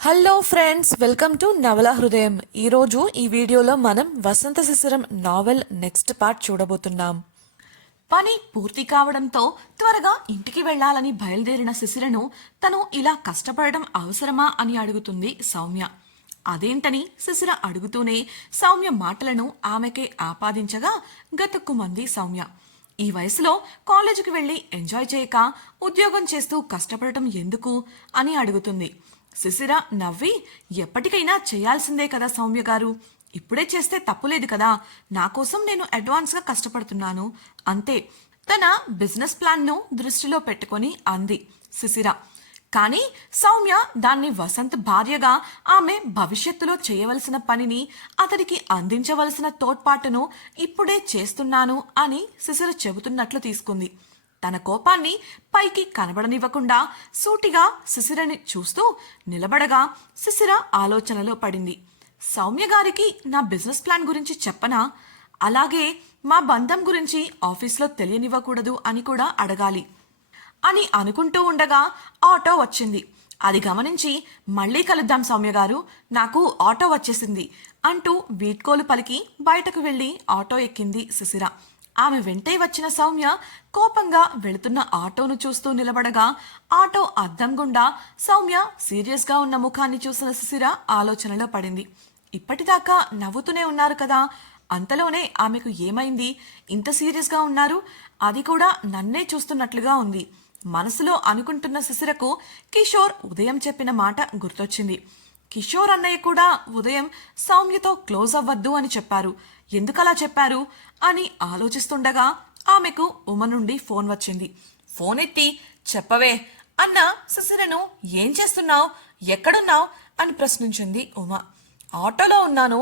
Hello friends, welcome to నవల హృదయం. ఈరోజు ఈ వీడియోలో మనం వసంత శిశిరం నావెల్ నెక్స్ట్ పార్ట్ చూడబోతున్నాం. పని పూర్తి కావడంతో త్వరగా ఇంటికి వెళ్లాలని బయలుదేరిన శిశిరను తను ఇలా కష్టపడడం అవసరమా అని అడుగుతుంది సౌమ్య. అదేంటని శిశిర అడుగుతూనే సౌమ్య మాటలను ఆమెకే ఆపాదించగా గతుక్కుమంది సౌమ్య. ఈ వయసులో కాలేజీకి వెళ్లి ఎంజాయ్ చేయక ఉద్యోగం చేస్తూ కష్టపడటం ఎందుకు అని అడుగుతుంది. శిశిర నవ్వి, ఎప్పటికైనా చేయాల్సిందే కదా సౌమ్య గారు, ఇప్పుడే చేస్తే తప్పులేదు కదా, నా కోసం నేను అడ్వాన్స్గా కష్టపడుతున్నాను అంతే. తన బిజినెస్ ప్లాన్ను దృష్టిలో పెట్టుకొని అంది శిశిర. కానీ సౌమ్య దాన్ని వసంత్ భార్యగా ఆమె భవిష్యత్తులో చేయవలసిన పనిని, అతడికి అందించవలసిన తోడ్పాటును ఇప్పుడే చేస్తున్నాను అని శిశిర చెబుతున్నట్లు తీసుకుంది. తన కోపాన్ని పైకి కనబడనివ్వకుండా సూటిగా శిశిరని చూస్తూ నిలబడగా శిశిర ఆలోచనలో పడింది. సౌమ్య గారికి నా బిజినెస్ ప్లాన్ గురించి చెప్పనా? అలాగే మా బంధం గురించి ఆఫీస్లో తెలియనివ్వకూడదు అని కూడా అడగాలి అని అనుకుంటూ ఉండగా ఆటో వచ్చింది. అది గమనించి, మళ్ళీ కలుద్దాం సౌమ్య గారు, నాకు ఆటో వచ్చేసింది అంటూ వీడ్కోలు పలికి బయటకు వెళ్లి ఆటో ఎక్కింది శిశిర. ఆమె వెంటే వచ్చిన సౌమ్య కోపంగా వెళుతున్న ఆటోను చూస్తూ నిలబడగా ఆటో అద్దం గుండా సౌమ్య సీరియస్గా ఉన్న ముఖాన్ని చూసిన శిశిర ఆలోచనలో పడింది. ఇప్పటిదాకా నవ్వుతూనే ఉన్నారు కదా, అంతలోనే ఆమెకు ఏమైంది? ఇంత సీరియస్గా ఉన్నారు, అది కూడా నన్నే చూస్తున్నట్లుగా ఉంది. మనసులో అనుకుంటున్న శిశిరకు కిషోర్ ఉదయం చెప్పిన మాట గుర్తొచ్చింది. కిషోర్ అన్నయ్య కూడా ఉదయం సౌమ్యతో క్లోజ్ అవ్వద్దు అని చెప్పారు. ఎందుకలా చెప్పారు అని ఆలోచిస్తుండగా ఆమెకు ఉమ నుండి ఫోన్ వచ్చింది. ఫోన్ ఎత్తి, చెప్పవే అన్న శిశిరను, ఏం చేస్తున్నావు, ఎక్కడున్నావు అని ప్రశ్నించింది ఉమ. ఆటోలో ఉన్నాను,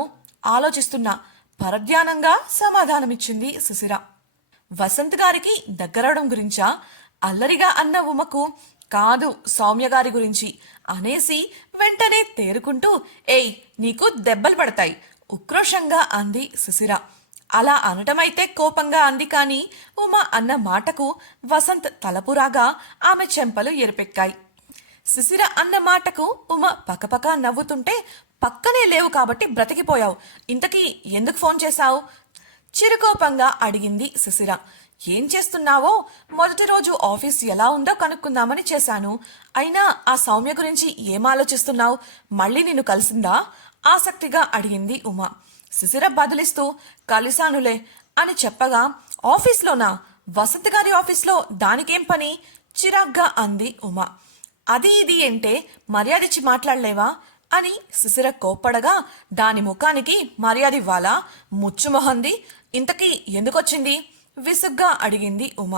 ఆలోచిస్తున్నా, పరధ్యానంగా సమాధానమిచ్చింది శిశిర. వసంత్ గారికి దగ్గరవడం గురించా? అల్లరిగా అన్న ఉమకు, కాదు సౌమ్య గారి గురించి అనేసి వెంటనే తేరుకుంటూ, ఏయ్ నీకు దెబ్బలు పడతాయి ఉక్రోషంగా అంది శిశిర. అలా అనటమైతే కోపంగా అంది, కానీ ఉమ అన్న మాటకు వసంత్ తలపురాగా ఆమె చెంపలు ఎరుపెక్కాయి. శిశిర అన్న మాటకు ఉమ పకపక నవ్వుతుంటే, పక్కనే లేవు కాబట్టి బ్రతికిపోయావు, ఇంతకీ ఎందుకు ఫోన్ చేశావు చిరుకోపంగా అడిగింది శిశిర. ఏం చేస్తున్నావో మొదటి రోజు ఆఫీస్ ఎలా ఉందో కనుక్కుందామని చేశాను. అయినా ఆ సౌమ్య గురించి ఏం ఆలోచిస్తున్నావు? మళ్ళీ నిన్ను కలిసిందా ఆసక్తిగా అడిగింది ఉమ. శిశిర బదులిస్తూ, కలిశానులే అని చెప్పగా, ఆఫీస్లోనా? వసంత్ గారి ఆఫీస్లో దానికేం పని చిరాగ్గా అంది ఉమ. అది ఇది అంటే మర్యాదిచ్చి మాట్లాడలేవా అని శిశిర కోప్పడగా, దాని ముఖానికి మర్యాద ఇవ్వాలా, ముచ్చుమొహంది, ఇంతకీ ఎందుకొచ్చింది విసుగ్గా అడిగింది ఉమ.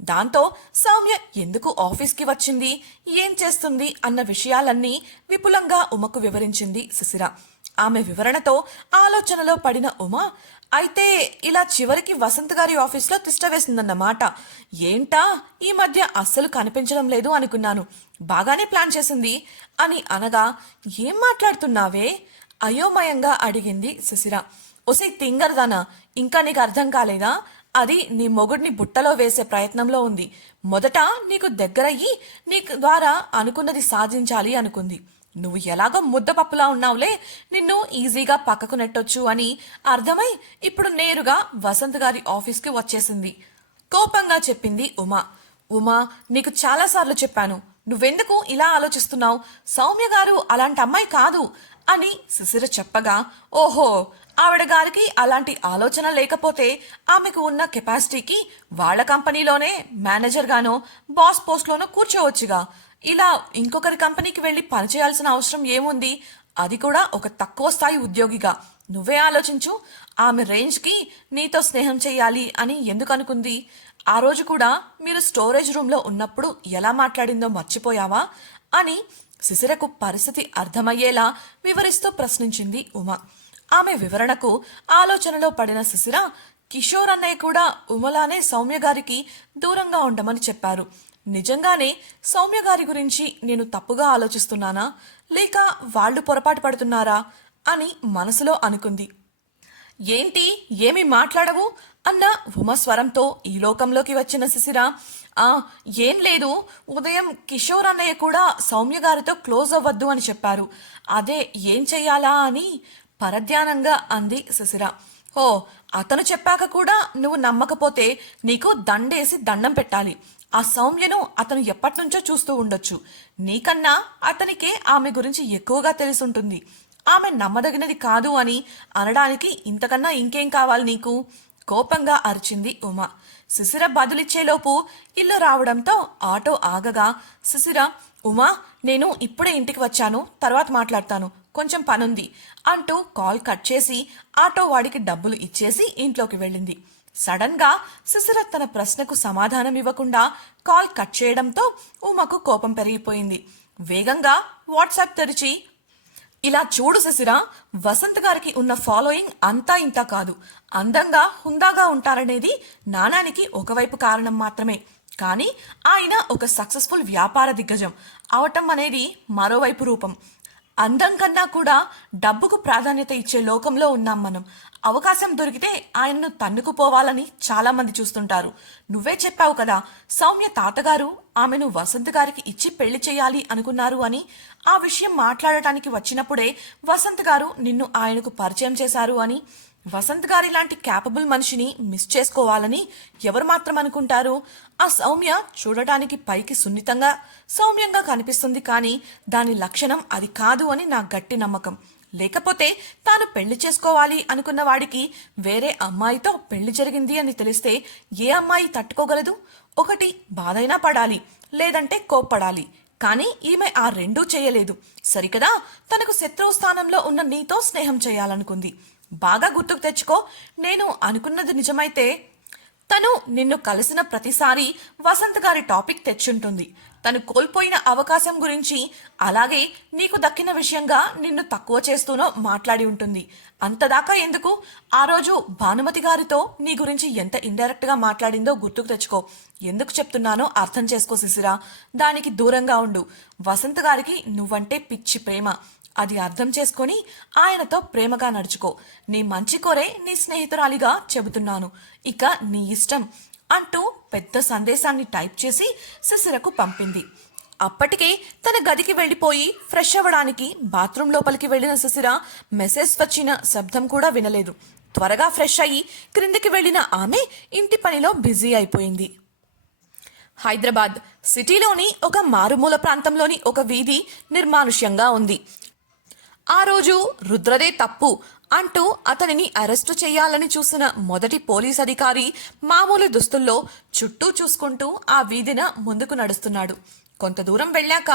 దాంతో సౌమ్య ఎందుకు ఆఫీస్కి వచ్చింది, ఏం చేస్తుంది అన్న విషయాలన్నీ విపులంగా ఉమకు వివరించింది శిశిర. ఆమె వివరణతో ఆలోచనలో పడిన ఉమ, అయితే ఇలా చివరికి వసంత్ గారి ఆఫీస్లో తిష్ట వేసిందన్నమాట. ఏంటా ఈ మధ్య అస్సలు కనిపించడం లేదు అనుకున్నాను, బాగానే ప్లాన్ చేసింది అని అనగా, ఏం మాట్లాడుతున్నావే అయోమయంగా అడిగింది శిశిర. ఒసే తింగరదానా, ఇంకా నీకు అర్థం కాలేదా? అది నీ మొగుడిని బుట్టలో వేసే ప్రయత్నంలో ఉంది. మొదట నీకు దగ్గరయ్యి నీకు ద్వారా అనుకున్నది సాధించాలి అనుకుంది. నువ్వు ఎలాగో ముద్దపప్పులా ఉన్నావులే, నిన్ను ఈజీగా పక్కకు నెట్టొచ్చు అని అర్థమై ఇప్పుడు నేరుగా వసంత్ గారి ఆఫీస్కి వచ్చేసింది కోపంగా చెప్పింది ఉమ. ఉమా, నీకు చాలాసార్లు చెప్పాను, నువ్వెందుకు ఇలా ఆలోచిస్తున్నావు? సౌమ్య గారు అలాంటి అమ్మాయి కాదు అని శిశిర చెప్పగా, ఓహో, ఆవిడ గారికి అలాంటి ఆలోచన లేకపోతే ఆమెకు ఉన్న కెపాసిటీకి వాళ్ళ కంపెనీలోనే మేనేజర్గానో బాస్ పోస్ట్లోనో కూర్చోవచ్చుగా. ఇలా ఇంకొకరి కంపెనీకి వెళ్ళి పనిచేయాల్సిన అవసరం ఏముంది? అది కూడా ఒక తక్కువ స్థాయి ఉద్యోగిగా. నువ్వే ఆలోచించు, ఆమె రేంజ్కి నీతో స్నేహం చేయాలి అని ఎందుకు అనుకుంది? ఆ రోజు కూడా మీరు స్టోరేజ్ రూమ్లో ఉన్నప్పుడు ఎలా మాట్లాడిందో మర్చిపోయావా అని శిశిరకు పరిస్థితి అర్థమయ్యేలా వివరిస్తూ ప్రశ్నించింది ఉమ. ఆమె వివరణకు ఆలోచనలో పడిన శిశిర, కిషోర్ అన్నయ్య కూడా ఉమలానే సౌమ్య గారికి దూరంగా ఉండమని చెప్పారు. నిజంగానే సౌమ్య గారి గురించి నేను తప్పుగా ఆలోచిస్తున్నానా, లేక వాళ్ళు పొరపాటు పడుతున్నారా అని మనసులో అనుకుంది. ఏంటి, ఏమీ మాట్లాడవు అన్న ఉమ స్వరంతో ఈ లోకంలోకి వచ్చిన శిశిర, ఆ ఏం లేదు, ఉదయం కిషోర్ అన్నయ్య కూడా సౌమ్య గారితో క్లోజ్ అవ్వద్దు అని చెప్పారు. అదే ఏం చెయ్యాలా అని పరధ్యానంగా అంది శిశిర. ఓ, అతను చెప్పాక కూడా నువ్వు నమ్మకపోతే నీకు దండేసి దండం పెట్టాలి. ఆ సౌమ్యను అతను ఎప్పటినుంచో చూస్తూ ఉండొచ్చు. నీకన్నా అతనికే ఆమె గురించి ఎక్కువగా తెలిసుంటుంది. ఆమె నమ్మదగినది కాదు అని అనడానికి ఇంతకన్నా ఇంకేం కావాలి నీకు? కోపంగా అరిచింది ఉమ. శిశిర బదులిచ్చేలోపు ఇల్లు రావడంతో ఆటో ఆగగా శిశిర, ఉమా, నేను ఇప్పుడే ఇంటికి వచ్చాను, తర్వాత మాట్లాడతాను, కొంచెం పనుంది అంటూ కాల్ కట్ చేసి ఆటో వాడికి డబ్బులు ఇచ్చేసి ఇంట్లోకి వెళ్ళింది. సడన్ గా శిశిర తన ప్రశ్నకు సమాధానం ఇవ్వకుండా కాల్ కట్ చేయడంతో ఉమకు కోపం పెరిగిపోయింది. వేగంగా వాట్సాప్ తెరిచి, ఇలా చూడు శిశిర, వసంత్ గారికి ఉన్న ఫాలోయింగ్ అంతా ఇంతా కాదు. అందంగా హుందాగా ఉంటారనేది నాణానికి ఒకవైపు కారణం మాత్రమే. కానీ ఆయన ఒక సక్సెస్ఫుల్ వ్యాపార దిగ్గజం అవటం అనేది మరోవైపు రూపం. అందం కన్నా కూడా డబ్బుకు ప్రాధాన్యత ఇచ్చే లోకంలో ఉన్నాం మనం. అవకాశం దొరికితే ఆయనను తన్నుకుపోవాలని చాలా మంది చూస్తుంటారు. నువ్వే చెప్పావు కదా, సౌమ్య తాతగారు ఆమెను వసంత్ గారికి ఇచ్చి పెళ్లి చేయాలి అనుకున్నారు అని. ఆ విషయం మాట్లాడటానికి వచ్చినప్పుడే వసంత్ గారు నిన్ను ఆయనకు పరిచయం చేశారు అని. వసంత్ గారి లాంటి క్యాపబుల్ మనిషిని మిస్ చేసుకోవాలని ఎవరు మాత్రం అనుకుంటారు? ఆ సౌమ్య చూడటానికి పైకి సున్నితంగా సౌమ్యంగా కనిపిస్తుంది, కానీ దాని లక్షణం అది కాదు అని నా గట్టి నమ్మకం. లేకపోతే తాను పెళ్లి చేసుకోవాలి అనుకున్న వాడికి వేరే అమ్మాయితో పెళ్లి జరిగింది అని తెలిస్తే ఏ అమ్మాయి తట్టుకోగలదు? ఒకటి బాధైనా పడాలి, లేదంటే కోప్పడాలి. కానీ ఈమె ఆ రెండూ చేయలేదు. సరికదా, తనకు శత్రువు స్థానంలో ఉన్న నీతో స్నేహం చేయాలనుకుంది. బాగా గుర్తుకు తెచ్చుకో, నేను అనుకున్నది నిజమైతే తను నిన్ను కలిసిన ప్రతిసారి వసంత్ గారి టాపిక్ తెచ్చుంటుంది. తను కోల్పోయిన అవకాశం గురించి, అలాగే నీకు దక్కిన విషయంగా నిన్ను తక్కువ చేస్తూనో మాట్లాడి ఉంటుంది. అంతదాకా ఎందుకు? ఆ రోజు భానుమతి గారితో నీ గురించి ఎంత ఇండైరెక్ట్గా మాట్లాడిందో గుర్తుకు తెచ్చుకో. ఎందుకు చెప్తున్నానో అర్థం చేసుకో శిశిరా. దానికి దూరంగా ఉండు. వసంత్ గారికి నువ్వంటే పిచ్చి ప్రేమ. అది అర్థం చేసుకొని ఆయనతో ప్రేమగా నడుచుకో. నీ మంచి కోరే నీ స్నేహితురాలిగా చెబుతున్నాను. ఇక నీ ఇష్టం అంటూ పెద్ద సందేశాన్ని టైప్ చేసి శిశిరకు పంపింది. అప్పటికే తన గదికి వెళ్ళిపోయి ఫ్రెష్ అవ్వడానికి బాత్రూమ్ లోపలికి వెళ్ళిన శిశిర మెసేజ్ వచ్చిన శబ్దం కూడా వినలేదు. త్వరగా ఫ్రెష్ అయ్యి క్రిందికి వెళ్ళిన ఆమె ఇంటి పనిలో బిజీ అయిపోయింది. హైదరాబాద్ సిటీలోని ఒక మారుమూల ప్రాంతంలోని ఒక వీధి నిర్మానుష్యంగా ఉంది. ఆ రోజు రుద్రదే తప్పు అంటూ అతనిని అరెస్టు చేయాలని చూసిన మొదటి పోలీస్ అధికారి మామూలు దుస్తుల్లో చుట్టూ చూసుకుంటూ ఆ వీధిన ముందుకు నడుస్తున్నాడు. కొంత దూరం వెళ్ళాక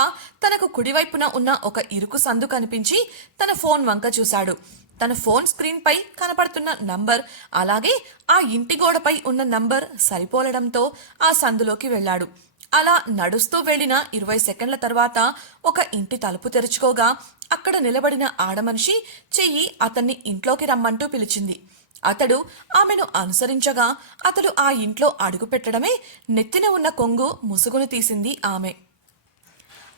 తనకు కుడివైపున ఉన్న ఒక ఇరుకు సందు కనిపించి తన ఫోన్ వంక చూశాడు. తన ఫోన్ స్క్రీన్ పై కనపడుతున్న నంబర్, అలాగే ఆ ఇంటి గోడపై ఉన్న నంబర్ సరిపోలడంతో ఆ సందులోకి వెళ్ళాడు. అలా నడుస్తూ వెళ్లిన 20 సెకండ్ల తర్వాత ఒక ఇంటి తలుపు తెరుచుకోగా అక్కడ నిలబడిన ఆడమనిషి చెయ్యి అతన్ని ఇంట్లోకి రమ్మంటూ పిలిచింది. అతడు ఆమెను అనుసరించగా అతడు ఆ ఇంట్లో అడుగు పెట్టడమే నెత్తిన ఉన్న కొంగు ముసుగును తీసింది ఆమె.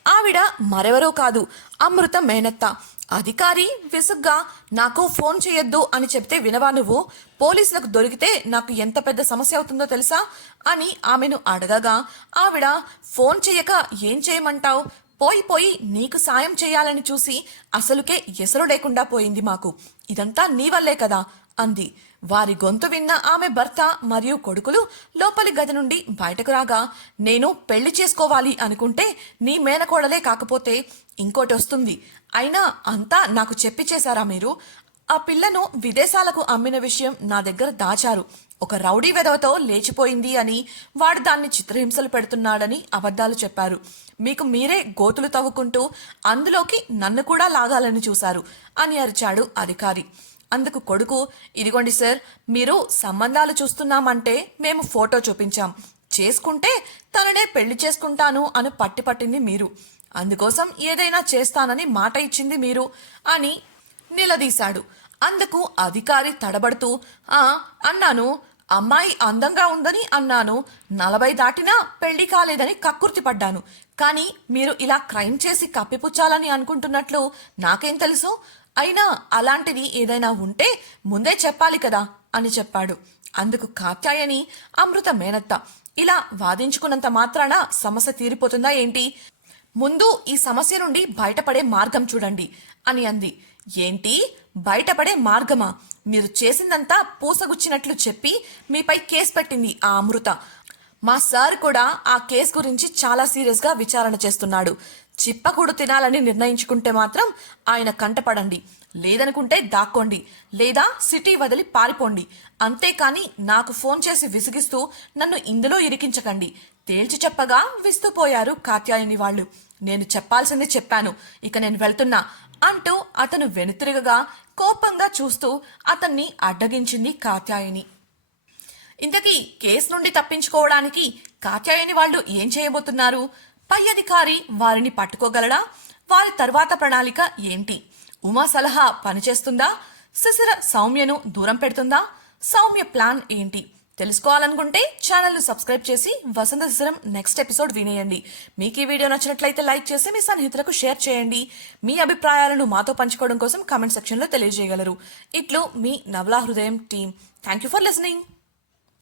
ఆవిడ మరెవరో కాదు, అమృత మేనత్త. అధికారి విసుగ్గా, నాకు ఫోన్ చేయొద్దు అని చెప్తే వినవా నువ్వు? పోలీసులకు దొరికితే నాకు ఎంత పెద్ద సమస్య అవుతుందో తెలుసా అని ఆమెను అడగగా ఆవిడ, ఫోన్ చెయ్యక ఏం చేయమంటావు? పోయి పోయి నీకు సాయం చేయాలని చూసి అసలుకే ఎసరు లేకుండా పోయింది మాకు. ఇదంతా నీ వల్లే కదా అంది. వారి గొంతు విన్న ఆమె భర్త మరియు కొడుకులు లోపలి గది నుండి బయటకు రాగా, నేను పెళ్లి చేసుకోవాలి అనుకుంటే నీ మేనకోడలే కాకపోతే ఇంకోటి వస్తుంది. అయినా అంతా నాకు చెప్పి చేశారా మీరు? ఆ పిల్లను విదేశాలకు అమ్మిన విషయం నా దగ్గర దాచారు. ఒక రౌడీ వెధవతో లేచిపోయింది అని, వాడు దాన్ని చిత్రహింసలు పెడుతున్నాడని అబద్ధాలు చెప్పారు. మీకు మీరే గోతులు తవ్వుకుంటూ అందులోకి నన్ను కూడా లాగాలని చూశారు అని అరిచాడు అధికారి. అందుకు కొడుకు, ఇదిగోండి సార్, మీరు సంబంధాలు చూస్తున్నామంటే మేము ఫోటో చూపించాం. చేసుకుంటే తననే పెళ్లి చేసుకుంటాను అని పట్టింది మీరు. అందుకోసం ఏదైనా చేస్తానని మాట ఇచ్చింది మీరు అని నిలదీశాడు. అందుకు అధికారి తడబడుతూ, అన్నాను, అమ్మాయి అందంగా ఉందని అన్నాను. 40 దాటినా పెళ్లి కాలేదని కక్కుర్తి పడ్డాను. కానీ మీరు ఇలా క్రైమ్ చేసి కప్పిపుచ్చాలని అనుకుంటున్నట్లు నాకేం తెలుసు? అయినా అలాంటిది ఏదైనా ఉంటే ముందే చెప్పాలి కదా అని చెప్పాడు. అందుకు కాత్యాయని, అమృత మేనత్త, ఇలా వాదించుకున్నంత మాత్రాన సమస్య తీరిపోతుందా ఏంటి? ముందు ఈ సమస్య నుండి బయటపడే మార్గం చూడండి అని అంది. ఏంటి బయటపడే మార్గమా? మీరు చేసిందంతా పూసగుచ్చినట్లు చెప్పి మీపై కేసు పెట్టింది ఆ అమృత. మా సార్ కూడా ఆ కేసు గురించి చాలా సీరియస్గా విచారణ చేస్తున్నాడు. చిప్పకూడు తినాలని నిర్ణయించుకుంటే మాత్రం ఆయన కంటపడండి, లేదనుకుంటే దాక్కోండి, లేదా సిటీ వదిలి పారిపోండి. అంతేకాని నాకు ఫోన్ చేసి విసిగిస్తూ నన్ను ఇందులో ఇరికించకండి. తేల్చి చెప్పగా విస్తుపోయారు కాత్యాయని వాళ్ళు. నేను చెప్పాల్సింది చెప్పాను, ఇక నేను వెళ్తున్నా అంటూ అతను వెనుతిరగగా కోపంగా చూస్తూ అతన్ని అడ్డగించింది కాత్యాయని. ఇంతకీ కేసు నుండి తప్పించుకోవడానికి కాత్యాయని వాళ్ళు ఏం చేయబోతున్నారు? పై అధికారి వారిని పట్టుకోగలడా? వారి తర్వాత ప్రణాళిక ఏంటి? ఉమా సలహా పనిచేస్తుందా? శిశిర సౌమ్యను దూరం పెడుతుందా? సౌమ్య ప్లాన్ ఏంటి? తెలుసుకోవాలనుకుంటే ఛానల్ను సబ్స్క్రైబ్ చేసి వసంత శిశిరం నెక్స్ట్ ఎపిసోడ్ వినేయండి. మీకు ఈ వీడియో నచ్చినట్లయితే లైక్ చేసి మీ స్నేహితులకు షేర్ చేయండి. మీ అభిప్రాయాలను మాతో పంచుకోవడం కోసం కామెంట్ సెక్షన్లో తెలియజేయగలరు. ఇట్లు మీ నవలా హృదయం team. Thank you for listening.